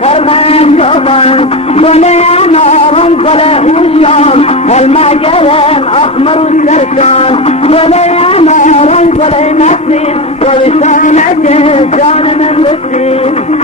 فرمان شوفان قولي نارن قولي وشان المجرم أحمر السرطان قولي نارن قولي نسيم وبسان عجل جان من الدين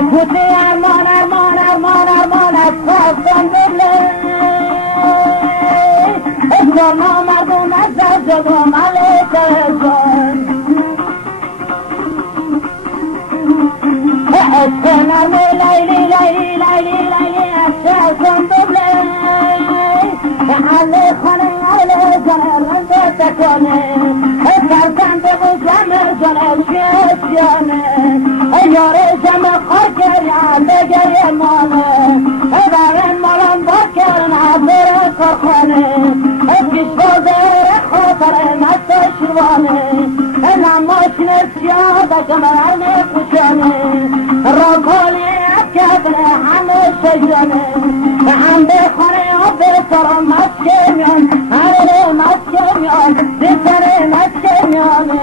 کوچه ارمان ارمان ارمان ارمان از خواستان بله ازدار نامردون از در جبام علیکشان عشق نرمه لیلی لیلی لیلی لیلی از خواستان بله علی خانه علی جانه رنده تکانه فرزند و جمع جانه شیشیانه یار جمع خار کرد بگری مانه برن مالان با کرن عبر کارخانه پیشوازه خاطر مست شروانه نماشین سیاه بکم عرم خوشانه راکالی کبنه همه شجانه هم به خانه آب سرم مسکه میان هره مسکه میان بسره مسکه میانه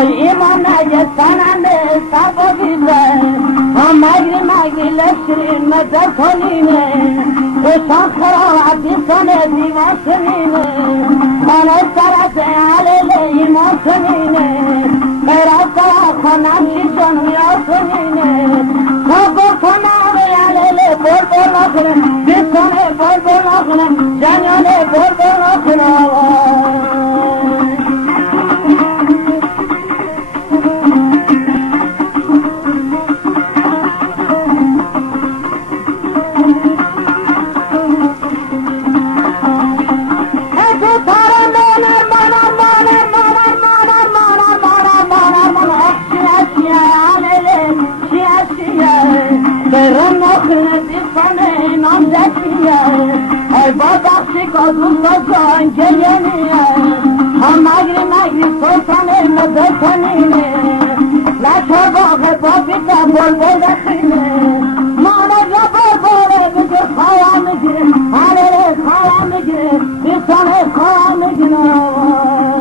ای ایمان نگه سننده سربا بیزه هم مگری لشرین مدر کنینه خوشان خراب بیسانه دیوان سنینه خانه سرت علیله ایمان سنینه خیرات سرت خانم شیشان میاد سنینه خاکو کنه علیله بول بول نخونه بیسانه بول بول نخونه جنیانه بول بول نخونه دوستان گریه هم مگری سلطانه مزه کنینه لچه باغ با بیتا بلبل دخینه مانه جا بلبله بگیر خواهم میگیره حاله خواهم میگیره بیسانه خواهم میگیره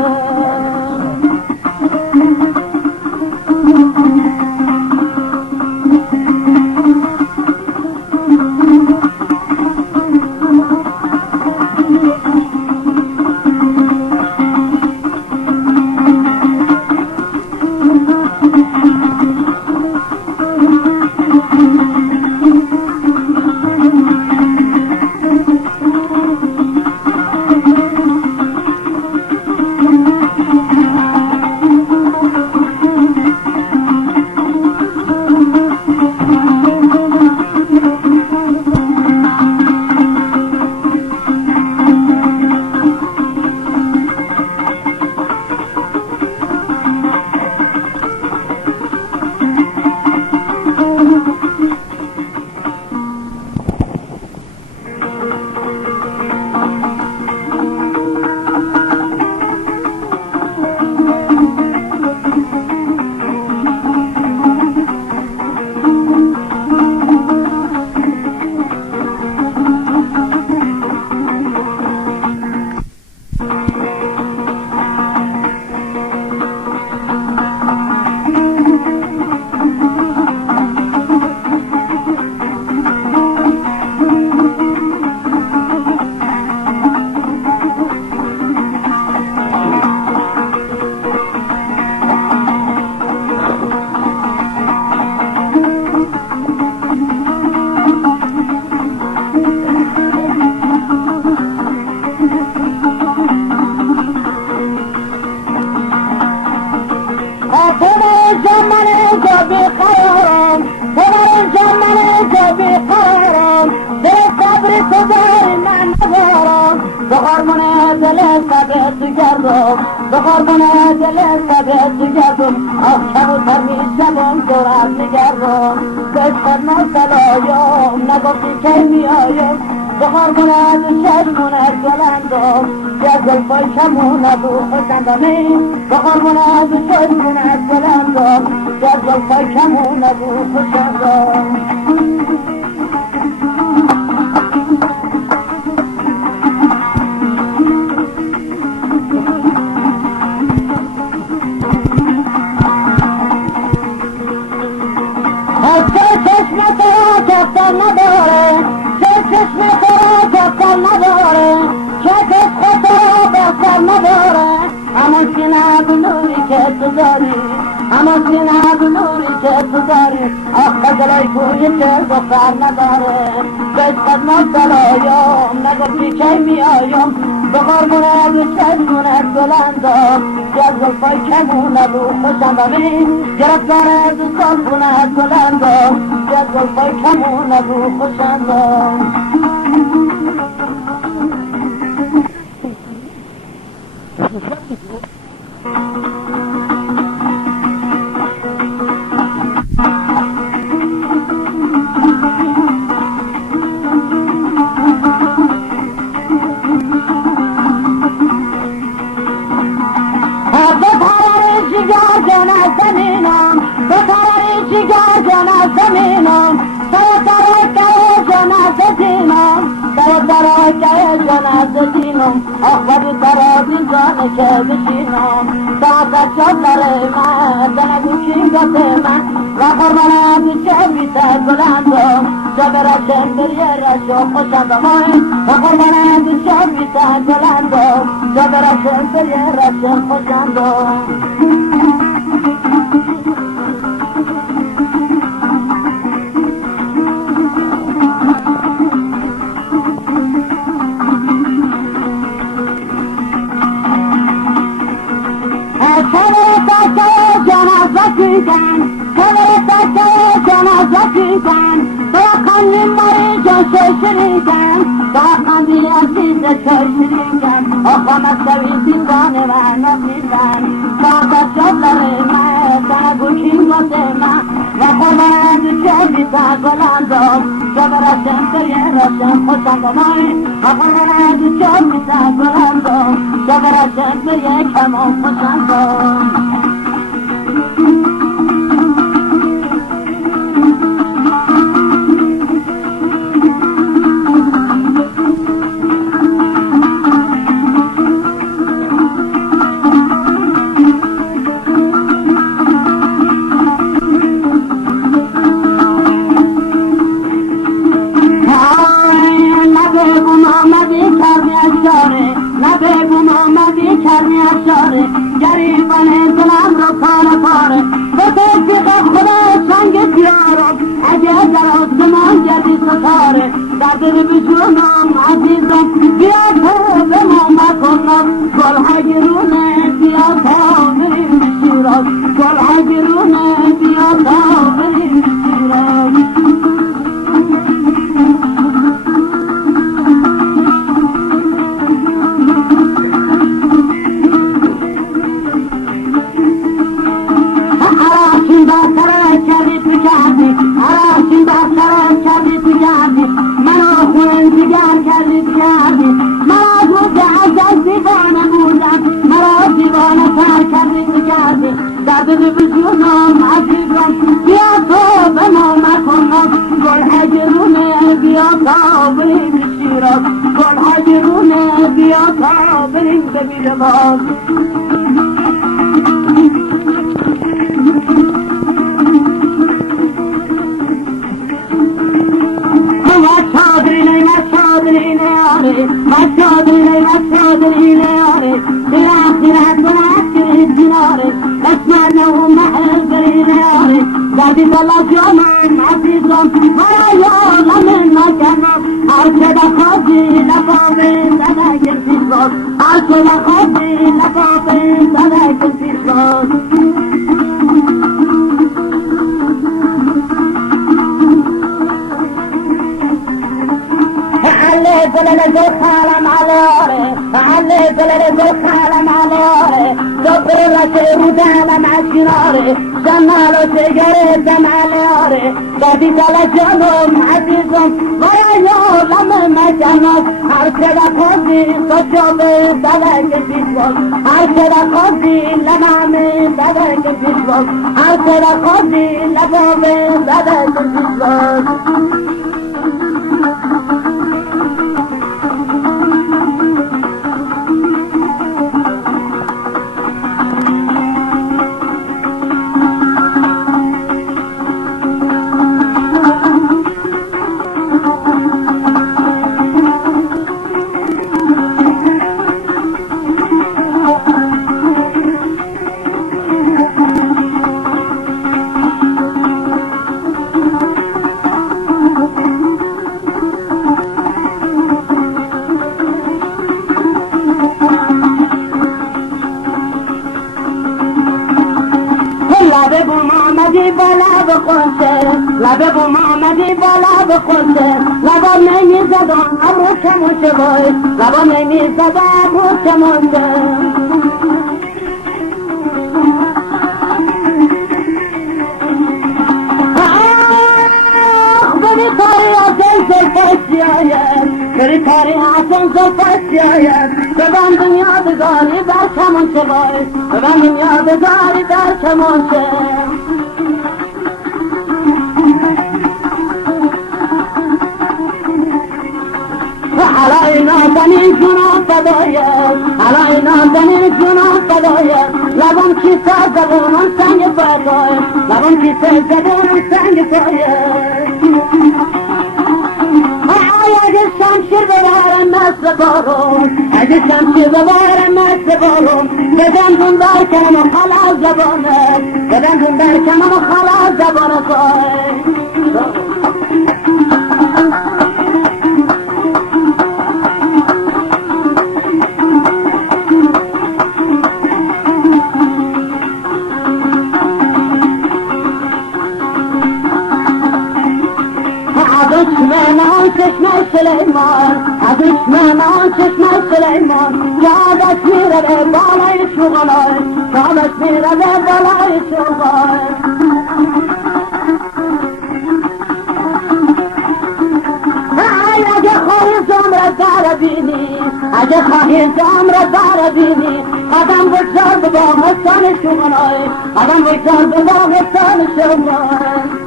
دل صبرت گردم به قربان دل صبرت گردم آه کبوتر میشم دورم میگردم به عشقت ناسلایم نگفتی که میایم به قربان چشمونت گلندم یا زلفای کمونت و خوشندمی به قربان چشمونت گلندم یا زلفای کمونت و خوشندم نداره چه چشم تو را دفتر نداره چه کس خود را بستر نداره همون سینه بلوری که تو داری همون سینه بلوری که تو داری آخ بگلای توی چه دختر نداره به عشقت ناسلایم نگفتی که میایم به قربونت چشمونت بلندم یا زلفای کمونت و خوشندمی گرفتار زلفونت بلندم یا زلفای کمونت و خوشندم آخر ترازی جانه که بشینم طاقت شد داره من دنگو چینگت من و قربانم چه بیته گلندم چه برشن بریه رشو خوشندم و قربانم چه بیته گلندم چه برشن بریه رشو خوشندم شریکن باقم بی عزیز شریکن آقا مستوی زندان من نفیدن باقا شدر من تنگو چینگوت من و قربانت چه بیتا گلندم چه برشن بریه رشن خوشندم و قربانت چه بیتا گلندم چه برشن بریه کمان خوشندم دل بجونم عزیزم بیا تو به ما مکنم گل هگرونه بیا تا بریم شیراز گل هگرونه بیا تا بریم شیراز عراشین بسرا کردی تو کردی عراشین بسرا کردی تو کردی دیگر کردی مرا بود عزیز دیوانه بودم مرا دیوانه سر کردی درد بجونم عزیزم بیا تو به ما مکنم گل هجرونه بیا تا بریم شیراز گل هجرونه بیا تا بریم به بیرباز عزیز الله جانم عزیزم برای من نکنم هر چه بخوادی لبابه زنگ پیشواز هر چه بخوادی لبابه زنگ پیشواز علي قول لك الكلام على محله دلر بخالم علاره صبر رسه رو دلم اشناره زمالو سگره زمالیاره دادی دل جانم عزیزم ویا لم مجنم هر چه خودی سجابه دلک بیشوال هر چه خودی لمامه دلک بیشوال هر چه خودی لبابه دلک بیشوال لبه بوم آمدی بالا بخونده لبه بوم آمدی بالا بخونده لبا نمی زدم ابرو کمونده بای لبا نمی زدم ابرو کمونده بری کاری آسان زلفت آید بری کاری آسان زلفت آید ببن دنیا بگاری در کمونده بای ببن دنیا بگاری در کمونده علاینا زمین جنان فدایت علاینا زمین جنان فدایت لبم کیسه زبونم سنگ فدایت لبم کیسه زبونم سنگ فدایت اگه شمشیر ببرم مثل بارون اگه شمشیر ببرم مثل بارون بدم دون در کنم و خلاص زبانت بدم دون در کنم و خلاص زبانت چشم سلیمان چشم سلیمان یادش میره به بالای شغلای یادش میره به بالای شغلای اگه خواهی زمره داره بینی اگه خواهی زمره داره بینی قدم بگذار به باغستان شغلای قدم بگذار به باغستان شغلای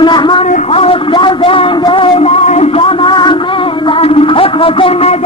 مهمان خوش جلدن دیلن شما میلن اخوزن